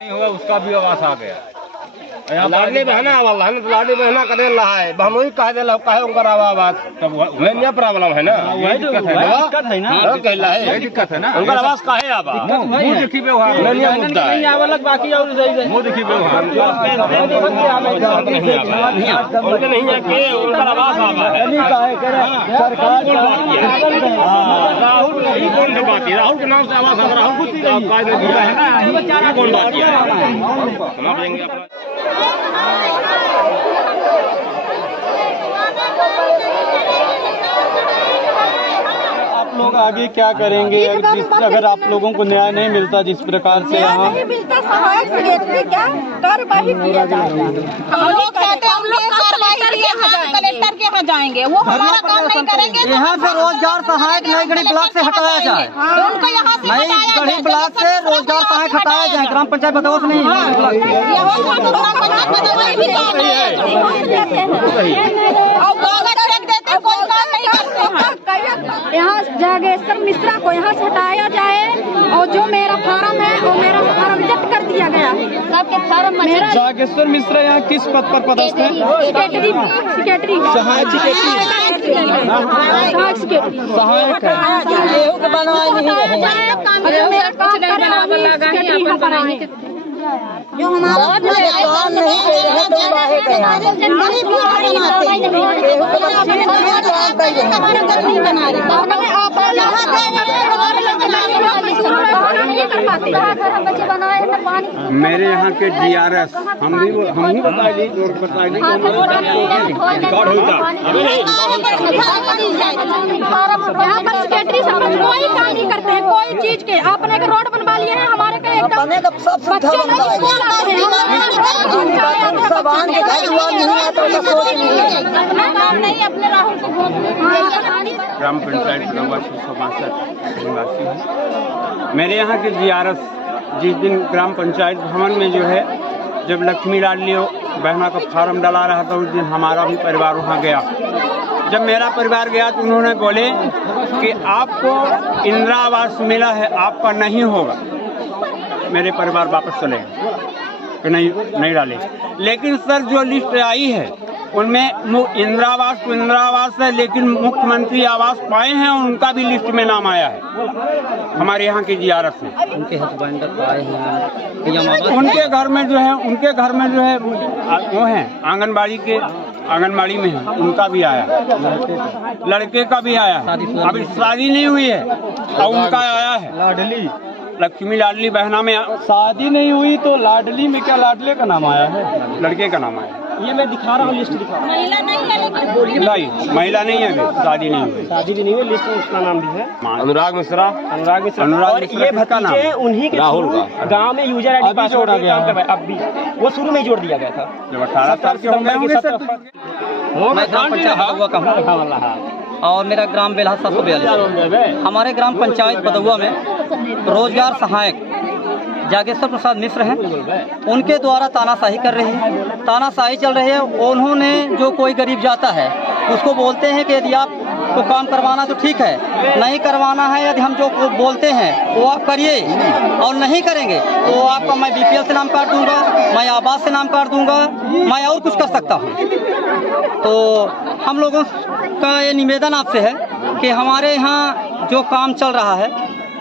नहीं हुआ उसका भी आवास आ गया। लाडली बहना वाला है तो लाडली बहना करे रहा है हम वही कह दे कहे उनका आवाज तब वही प्रॉब्लम है ना वही दिक्कत है ना कहला है यही दिक्कत है ना उनका आवाज काहे आवा मुंह देखी व्यवहार नहीं मुद्दा है बाकी और सही मुंह देखी व्यवहार उनके नहीं है कि उनका आवाज आवा है राहुल यही कौन सी बात है? राहुल के नाम से आवाज आ राहुल कुछ है ना कौन बात है हम देंगे अपना आप लोग आगे क्या करेंगे अगर आप लोगों को न्याय नहीं मिलता जिस प्रकार से यहाँ नहीं मिलता सहायक से क्या कार्रवाई किया जाएगा। हम लोग कहते हैं हम लोग कलेक्टर के यहाँ जाएंगे वो हमारा काम नहीं करेंगे। यहाँ से रोजगार सहायक नई गढ़ी ब्लॉक से हटाया जाए। उनको यहाँ से नई गढ़ी ब्लॉक से रोजगार सहायक हटाया जाए। ग्राम पंचायत बदौस नहीं यहाँ जागेश्वर मिश्रा को यहाँ से हटाया जाए और जो मेरा फार्म है वो मेरा फार्म रिजेक्ट कर दिया गया है। सबके फार्म मेरा जागेश्वर मिश्रा यहाँ किस पद पर पदस्थ है? सेक्रेटरी सहायक जो हमारा काम नहीं कर रहे तो बाहे मेरे यहाँ के DRS हम ही बताएंगे यहाँ पर सेक्रेटरी समझ कोई काम नहीं करते हैं कोई चीज के। आपने एक रोड बनवा लिए हैं हमारे का एकदम बच्चे नहीं स्कूल आते हैं अपने राहुल को ग्राम पंचायत बदौआ 662 निवासी हूँ। मेरे यहाँ के DRS जिस दिन ग्राम पंचायत भवन में जो है जब लक्ष्मी लाडली बहना का फार्म डला रहा था उस दिन हमारा भी परिवार वहाँ गया। जब मेरा परिवार गया तो उन्होंने बोले कि आपको इंदिरा आवास मिला है आपका नहीं होगा। मेरे परिवार वापस चले कि नहीं डाले। लेकिन सर जो लिस्ट आई है उनमें इंदिरा आवास तो इंदिरा आवास है लेकिन मुख्यमंत्री आवास पाए हैं उनका भी लिस्ट में नाम आया है हमारे यहाँ के DRS में। उनके हस्बैंड पाए हैं उनके घर में जो है वो है आंगनबाड़ी में है उनका भी आया लड़के का भी आया अभी शादी नहीं हुई है और उनका आया है लाडली लक्ष्मी लाडली बहना में शादी नहीं हुई तो लाडली में क्या लाडले का नाम आया है? लड़के का नाम आया। ये मैं दिखा रहा हूँ लिस्ट दिखा महिला नहीं है लेकिन नहीं महिला नहीं है अभी शादी नहीं हुई। शादी भी नहीं हुई लिस्ट में उसका नाम भी है अनुराग मिश्रा और ये भतीजे उन्हीं के राहुल का गांव में यूजर आईडी पास जोड़ा गया अब भी वो शुरू में जोड़ दिया गया था जब 18 साल के होंगे सर मैं ग्राम पंचायत बदौआ का हूँ और मेरा ग्राम बेल्हा 742। हमारे ग्राम पंचायत बदौआ में रोजगार सहायक जागेश्वर प्रसाद मिश्र हैं। उनके द्वारा तानाशाही कर रही है, तानाशाही चल रही है। उन्होंने जो कोई गरीब जाता है उसको बोलते हैं कि यदि आपको काम करवाना तो ठीक है, नहीं करवाना है यदि हम जो बोलते हैं वो आप करिए और नहीं करेंगे तो आपका मैं BPL से नाम काट दूंगा, मैं आवास से नाम काट दूंगा, मैं और कुछ कर सकता हूँ। तो हम लोगों का ये निवेदन आपसे है कि हमारे यहाँ जो काम चल रहा है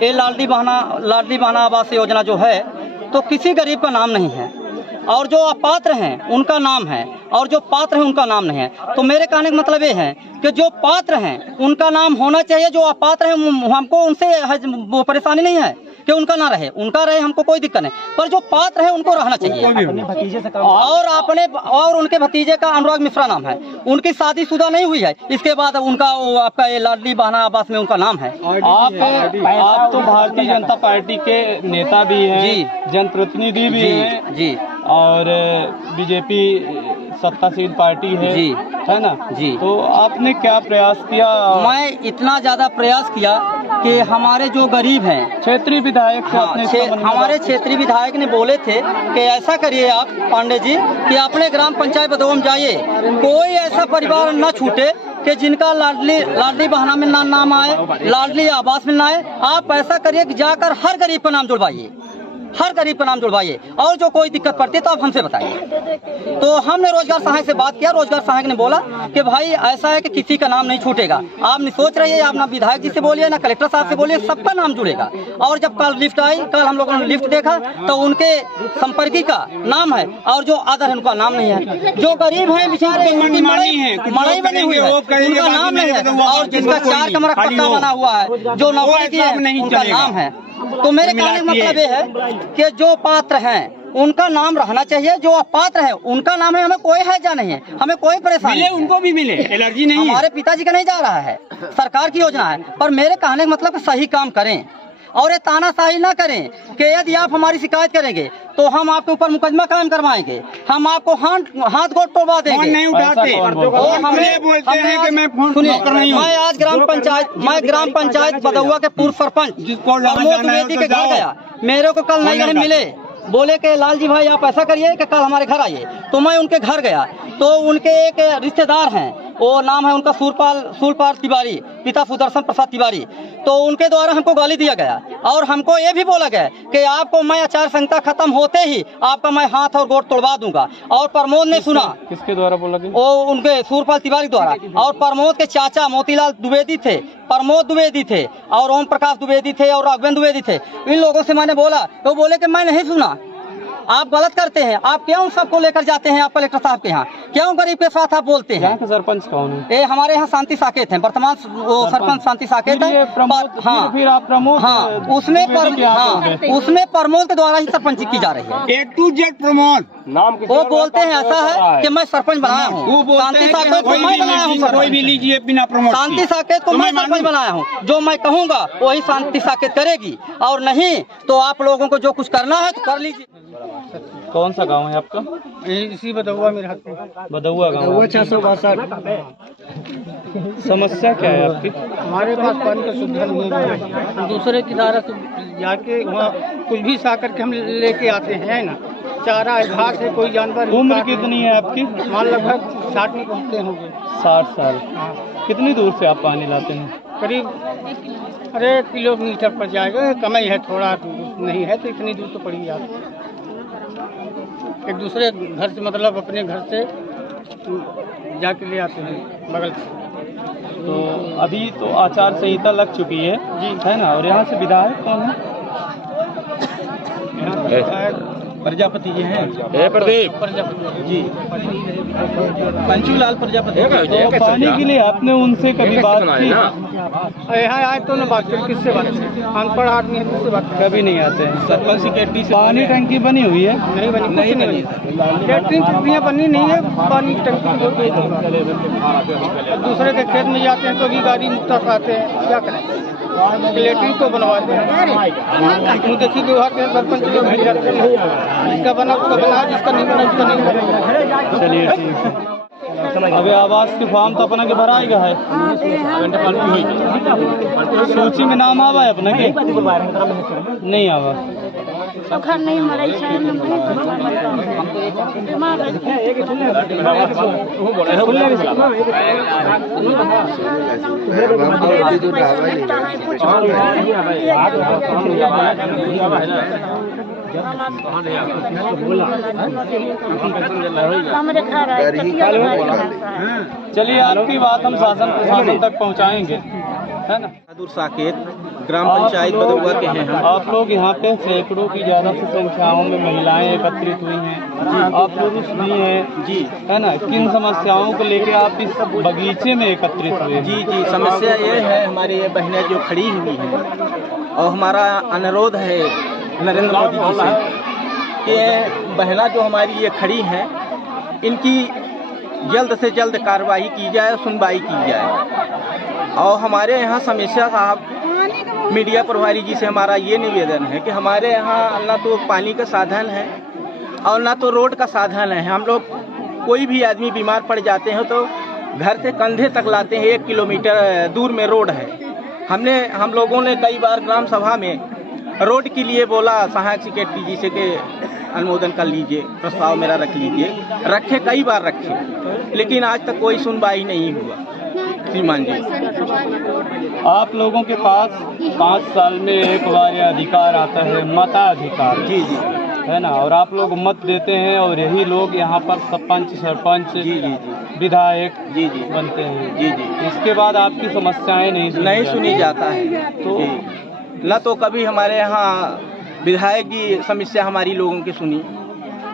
ये लाडली बहना आवास योजना जो है तो किसी गरीब का नाम नहीं है और जो अपात्र हैं उनका नाम है और जो पात्र हैं उनका नाम नहीं है। तो मेरे कहने का मतलब ये है कि जो पात्र हैं उनका नाम होना चाहिए, जो अपात्र हैं हमको उनसे वो परेशानी नहीं है कि उनका ना रहे, उनका रहे हमको कोई दिक्कत नहीं, पर जो पात्र है उनको रहना चाहिए। और उनके भतीजे का अनुराग मिश्रा नाम है, उनकी शादीशुदा नहीं हुई है, इसके बाद उनका आपका ये लाडली बहना आवास में उनका नाम है। आप तो भारतीय जनता पार्टी के नेता भी हैं जी, जनप्रतिनिधि भी हैं जी और बीजेपी सत्तासीन पार्टी है जी, है ना जी। तो आपने क्या प्रयास किया? मैं इतना ज्यादा प्रयास किया कि हमारे जो गरीब हैं क्षेत्रीय विधायक से हमारे क्षेत्रीय विधायक ने बोले थे कि ऐसा करिए आप पांडे जी कि अपने ग्राम पंचायत बदौआ में जाइए, कोई ऐसा परिवार न छूटे कि जिनका लाडली बहना में नाम आए, लाडली आवास में ना आए। आप ऐसा करिए कि जाकर हर गरीब का नाम जुड़वाइए, हर गरीब का नाम जुड़वाइए, और जो कोई दिक्कत पड़ती है तो आप हमसे बताइए। तो हमने रोजगार सहायक से बात किया, रोजगार सहायक ने बोला कि भाई ऐसा है कि किसी का नाम नहीं छूटेगा, आप नहीं सोच रही है, आप ना विधायक जी से बोलिए ना कलेक्टर साहब से बोलिए, सबका नाम जुड़ेगा। और जब कल लिफ्ट आई, कल हम लोगों ने लिफ्ट देखा तो उनके संपर्की का नाम है और जो आदर है उनका नाम नहीं है। जो गरीब है बेचारे उनकी मड़ई बनी हुई है, उनका नाम नहीं है। और जिसका 4 कमरा पक्का बना हुआ है, जो नौकरी की है, उनका नाम है। तो मेरे कहने का मतलब ये है कि जो पात्र हैं उनका नाम रहना चाहिए, जो अपात्र है उनका नाम है। हमें कोई हैजा नहीं है, हमें कोई परेशानी नहीं, उनको भी मिले, एलर्जी नहीं है। हमारे पिताजी का नहीं जा रहा है, सरकार की योजना है। पर मेरे कहने का मतलब सही काम करें और ये तानाशाही ना करें कि यदि आप हमारी शिकायत करेंगे तो हम आपके ऊपर मुकदमा कायम करवाएंगे, हम आपको हाथ गोड़ तोड़वा देंगे। नहीं उठाते, हमें बोलते हैं कि मैं फोन सुनिए, नहीं हूं। मैं आज ग्राम पंचायत बदौआ के पूर्व सरपंच प्रमोद द्विवेदी के घर गया। मेरे को कल नई मिले, बोले कि लाल जी भाई आप ऐसा करिए कि कल हमारे घर आइए। तो मैं उनके घर गया तो उनके एक रिश्तेदार हैं, वो नाम है उनका सूरपाल तिवारी, पिता सुदर्शन प्रसाद तिवारी। तो उनके द्वारा हमको गाली दिया गया और हमको ये भी बोला गया कि आपको मैं आचार संहिता खत्म होते ही आपका मैं हाथ और गोड़ तोड़वा दूंगा। और प्रमोद ने सुना, किसके द्वारा बोला गया? वो उनके सूरपाल तिवारी द्वारा। और प्रमोद के चाचा मोतीलाल द्विवेदी थे, प्रमोद द्विवेदी थे और ओम प्रकाश द्विवेदी थे और राघवेंद्र द्विवेदी थे। इन लोगों से मैंने बोला तो बोले कि मैं नहीं सुना, आप गलत करते हैं, आप क्यों सबको लेकर जाते हैं आप कलेक्टर साहब के यहाँ, क्यों गरीब के साथ आप बोलते हैं। यहाँ के सरपंच कौन है? ये हमारे यहाँ शांति साकेत हैं, वर्तमान वो सरपंच शांति साकेत है। हाँ, फिर आप प्रमोद, हाँ उसमें प्रमोद के द्वारा ही सरपंच की जा रही है। A to Z प्रमोद नाम वो बोलते हैं ऐसा है कि मैं सरपंच बनाया हूँ, शांति साकेत को मैं बनाया हूँ, कोई भी लीजिए बिना प्रमोद शांति साकेत को मैं सरपंच बनाया हूँ। जो मैं कहूँगा वही शांति साकेत करेगी, और नहीं तो आप लोगों को जो कुछ करना है तो कर लीजिए। कौन सा गांव है आपका? इसी बदौआ में रहते हैं, बदौआ गांव। 662। समस्या क्या है आपकी? हमारे पास पानी का सुविधा नहीं है, हम दूसरे की धारा से जाके वहाँ कुछ भी सा करके हम लेके आते हैं ना, चारा है, घास है, कोई जानवर। उम्र कितनी है आपकी? मान लगभग 60 में पहुँचते होंगे। 60 साल। कितनी दूर से आप पानी लाते हैं? करीब 1 किलोमीटर पर जाएगा, कम ही है, थोड़ा नहीं है तो इतनी दूर तो पड़ी जाती है। एक दूसरे घर से, मतलब अपने घर से जाके ले आते हैं बगल से। तो अभी तो आचार संहिता लग चुकी है जी, है ना? और यहाँ से विधायक कौन है? प्रजापति जी हैं। प्रदीप जी, पंचूलाल प्रजापति। तो पानी के लिए आपने उनसे कभी बात की? यहाँ आए तो न बात करें, किससे बात करें? अनपढ़ आदमी है, किससे बात करें? कभी नहीं आते हैं। सरपंच सेक्रेटरी से पानी टंकी बनी हुई है? नहीं बनी, नहीं बनी। लैट्रिन टंकियाँ बनी नहीं है, पानी की टंकी दूसरे के खेत में जाते हैं तो भी गाड़ी मुक्ता खाते हैं, क्या करें? लैट्रिन तो बनवाते हैं, देखिए व्यवहार के सरपंच लोग मिल जाते हैं, जिसका बना उसका बना, जिसका नहीं बना उसका नहीं बना। चलिए ठीक है। अबे आवास के फॉर्म तो अपना के भरा ही है, सूची में नाम आवा है अपना के? नहीं आवा। नहीं चलिए आपकी बात हम शासन प्रशासन तक पहुंचाएंगे, है ना? साकेत ग्राम पंचायत बदौआ के हैं हम। आप लोग यहाँ पे सैकड़ों की ज्यादा से संख्याओं में महिलाएं एकत्रित हुई हैं, आप पुरुष भी हैं जी, है ना? किन समस्याओं को लेकर आप इस बगीचे में एकत्रित हुए? जी जी, समस्या ये है, हमारी ये बहनें जो खड़ी हुई हैं और हमारा अनुरोध है नरेंद्र मोदी जी से कि बहना जो हमारी ये खड़ी हैं इनकी जल्द से जल्द कार्रवाई की जाए, सुनवाई की जाए। और हमारे यहाँ समस्या साहब मीडिया प्रभारी जी से हमारा ये निवेदन है कि हमारे यहाँ ना तो पानी का साधन है और ना तो रोड का साधन है। हम लोग कोई भी आदमी बीमार पड़ जाते हैं तो घर से कंधे तक लाते हैं, 1 किलोमीटर दूर में रोड है। हम लोगों ने कई बार ग्राम सभा में रोड के लिए बोला, सहायक सेक्रेटरी जी से कि अनुमोदन कर लीजिए, प्रस्ताव मेरा रख लीजिए, रखे, कई बार रखे, लेकिन आज तक कोई सुनवाई नहीं हुआ। श्रीमान जी। आप लोगों के पास 5 साल में एक बार यह अधिकार आता है, मताधिकार। जी जी है ना, और आप लोग मत देते हैं और यही लोग यहाँ पर सरपंच जी जी जी विधायक जी जी बनते हैं। जी जी इसके बाद आपकी समस्याएं नहीं सुनी जाता है। तो न तो कभी हमारे यहाँ विधायक जी समस्या हमारी लोगों की सुनी,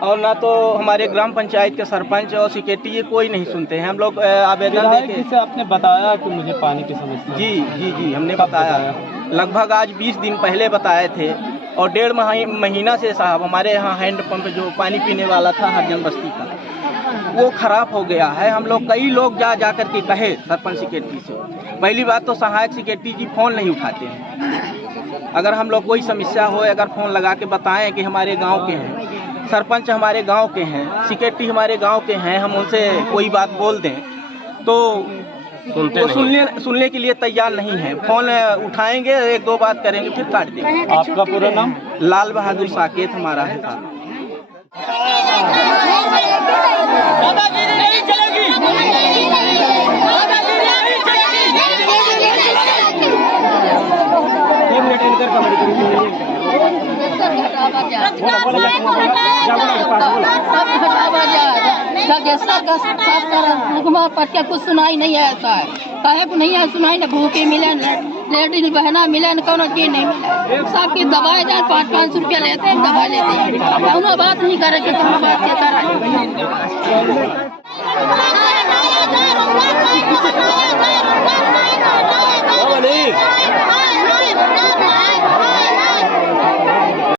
और ना तो हमारे ग्राम पंचायत के सरपंच और सेक्रेटरी कोई नहीं सुनते हैं। हम लोग आवेदन देते हैं। आपने बताया कि मुझे पानी की समस्या। जी जी जी हमने बताया, लगभग आज 20 दिन पहले बताए थे, और 1.5 महीना से साहब हमारे यहाँ हैंडपंप जो पानी पीने वाला था हरिजन बस्ती का, वो खराब हो गया है। हम लोग कई लोग जा कर के कहे सरपंच सेक्रेटरी से। पहली बात तो सहायक सेक्रेटरी जी फ़ोन नहीं उठाते हैं। अगर हम लोग कोई समस्या हो, अगर फ़ोन लगा के बताएं कि हमारे गांव के हैं, सरपंच हमारे गांव के हैं, सेक्रेटरी हमारे गांव के हैं, हम उनसे कोई बात बोल दें तो वो सुनने के लिए तैयार नहीं है। फ़ोन उठाएंगे, 1-2 बात करेंगे, फिर काट देंगे। आपका पूरा नाम? लाल बहादुर साकेत हमारा है साहब। कुछ सुनाई नहीं है, ऐसा है कहे नहीं है, सुनाई न भूखे मिले, लेडीज बहना मिले, न कोनो चीज नहीं मिले। सबकी दवाई जाए 500-500 रुपया लेते हैं, दवा लेते हैं। बात नहीं करे कि बात क्या कर रहे हैं।